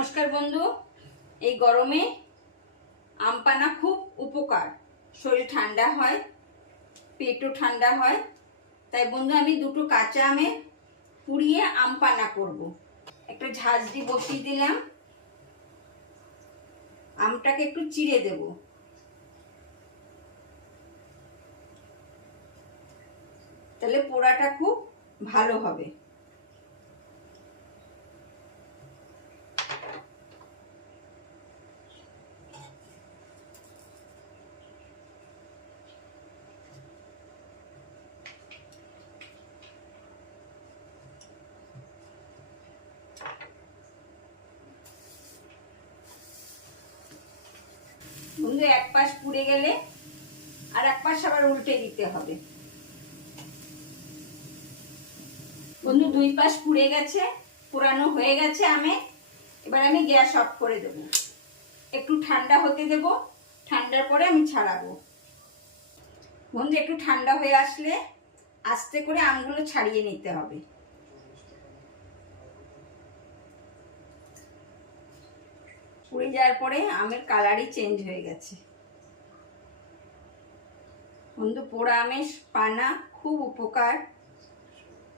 নমস্কার বন্ধু। এই গরমে আম পানা খুব উপকার, শরীর ঠান্ডা হয়, পেটও ঠান্ডা হয়। তাই বন্ধু আমি দুটো কাঁচা আমে পুড়িয়ে আম পানা করব। একটা ঝাঁঝরি বসিয়ে দিলাম, আমটাকে একটু চিড়ে দেব। তাহলে পোড়াটা খুব ভালো হবে। বন্ধু এক পাশ পুড়ে গেলে আর এক পাশ আবার উল্টে দিতে হবে। বন্ধু দুই পাশ পুড়ে গেছে, পোড়ানো হয়ে গেছে আমে। এবার আমি গ্যাস অফ করে দেব, একটু ঠান্ডা হতে দেব। ঠান্ডার পরে আমি ছাড়াবো। বন্ধু একটু ঠান্ডা হয়ে আসলে আস্তে করে আমগুলো ছাড়িয়ে নিতে হবে। পুড়ে যাওয়ার পরে আমের কালারই চেঞ্জ হয়ে গেছে। বন্ধু পোড়া আমের পানা খুব উপকার।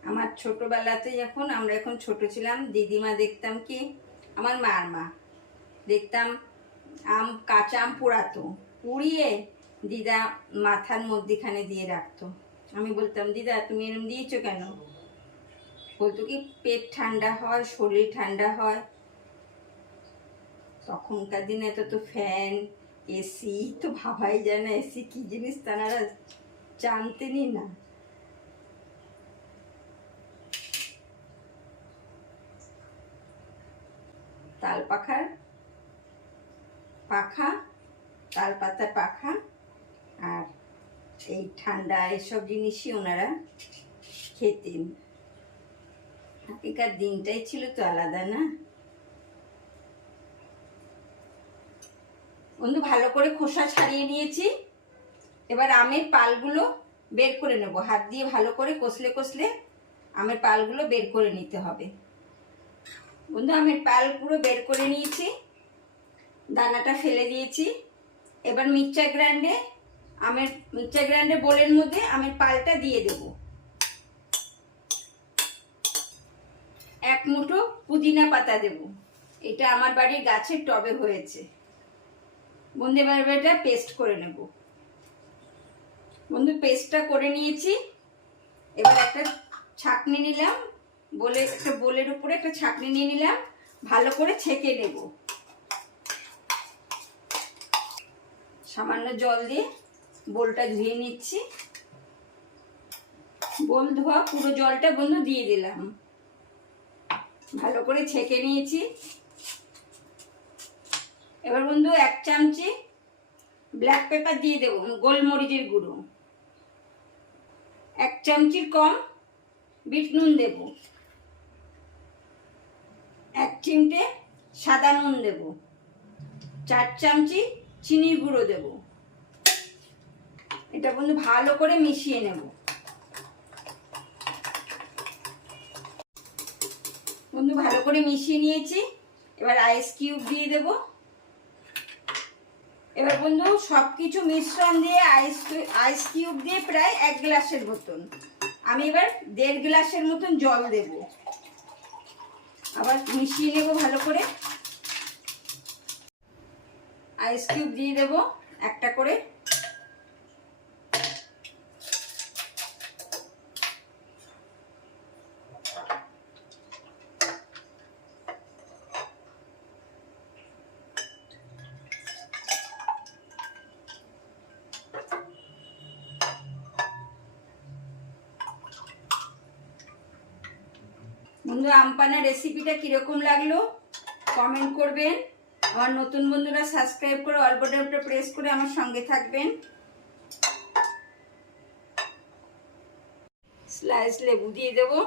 আমার ছোটবেলাতে যখন আমরা এখন ছোট ছিলাম, দিদিমা দেখতাম কি, আমার মার মা দেখতাম আম কাঁচা আম পোড়াতো, পুড়িয়ে দিদা মাথার মধ্যিখানে দিয়ে রাখতো। আমি বলতাম, দিদা তুমি এরম দিয়েছো কেন? বলতো কি, পেট ঠান্ডা হয়, শরীর ঠান্ডা হয়। তখনকার দিনে তো ফ্যান, এসি তো ভাবাই যায় না। এসি কি জিনিস তারা জানতেনই না। তাল পাখার পাখা, তাল পাতার পাখা আর এই ঠান্ডা এসব জিনিসই ওনারা খেতেন। আগেকার দিনটাই ছিল তো আলাদা, না বন্ধু? ভালো করে খোসা ছাড়িয়ে নিয়েছি। এবার আমের পালগুলো বের করে নেব। হাত দিয়ে ভালো করে কষলে কষলে আমের পালগুলো বের করে নিতে হবে। বন্ধু আমের পাল পুরো বের করে নিয়েছি, দানাটা ফেলে দিয়েছি। এবার মিক্সচার গ্রাইন্ডে বোলের মধ্যে আমের পালটা দিয়ে দেব। এক মুঠো পুদিনা পাতা দেব, এটা আমার বাড়ির গাছের টবে হয়েছে। বন্ধু এবার এটা পেস্ট করে নেব। বন্ধু পেস্টটা করে নিয়েছি। এবার একটা ছাঁকনি নিলাম, একটা বোলের উপরে একটা ছাঁকনি নিয়ে নিলাম, ভালো করে ছেঁকে নেব। সামান্য জল দিয়ে বোলটা ধুয়ে নিচ্ছি। বোল ধোয়া পুরো জলটা বন্ধু দিয়ে দিলাম, ভালো করে ছেঁকে নিয়েছি। এবার বন্ধু এক চামচি ব্ল্যাক পেপার দিয়ে দেবো, গোলমরিচের গুঁড়ো। এক চামচির কম বিট নুন দেব। এক চিমটে সাদা নুন দেব। 4 চামচি চিনির গুঁড়ো দেব। এটা বন্ধু ভালো করে মিশিয়ে নেব। বন্ধু ভালো করে মিশিয়ে নিয়েছি। এবার আইস কিউব দিয়ে দেব। এবার বন্ধু সবকিছু মিশ্রণ দিয়ে আইস কিউব দিয়ে প্রায় 1 গ্লাসের মতন, আমি এবার 1.5 গ্লাসের মতন জল দেব। আবার মিশিয়ে নেব ভালো করে। আইস কিউব দিয়ে দেব একটা করে। বন্ধু আম পানা রেসিপিটা কিরকম লাগলো কমেন্ট করবেন। আমার নতুন বন্ধুরা সাবস্ক্রাইব করে অল বাটনটা প্রেস করে আমার সঙ্গে থাকবেন। স্লাইস লেবু দিয়ে দেবো।